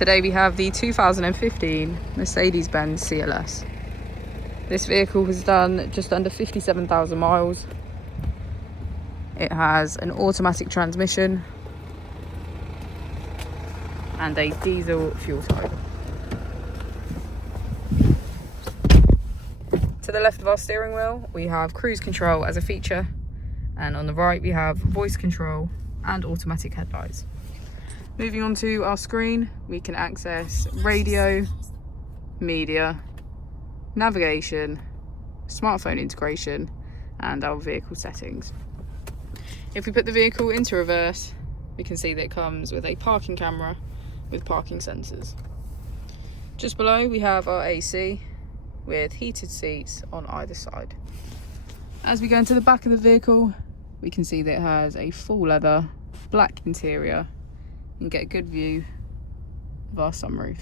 Today we have the 2015 Mercedes-Benz CLS. This vehicle has done just under 57,000 miles. It has an automatic transmission and a diesel fuel type. To the left of our steering wheel, we have cruise control as a feature, and on the right we have voice control and automatic headlights. Moving on to our screen, we can access radio, media, navigation, smartphone integration, and our vehicle settings. If we put the vehicle into reverse, we can see that it comes with a parking camera with parking sensors. Just below we have our AC with heated seats on either side. As we go into the back of the vehicle, we can see that it has a full leather black interior and get a good view of our sunroof.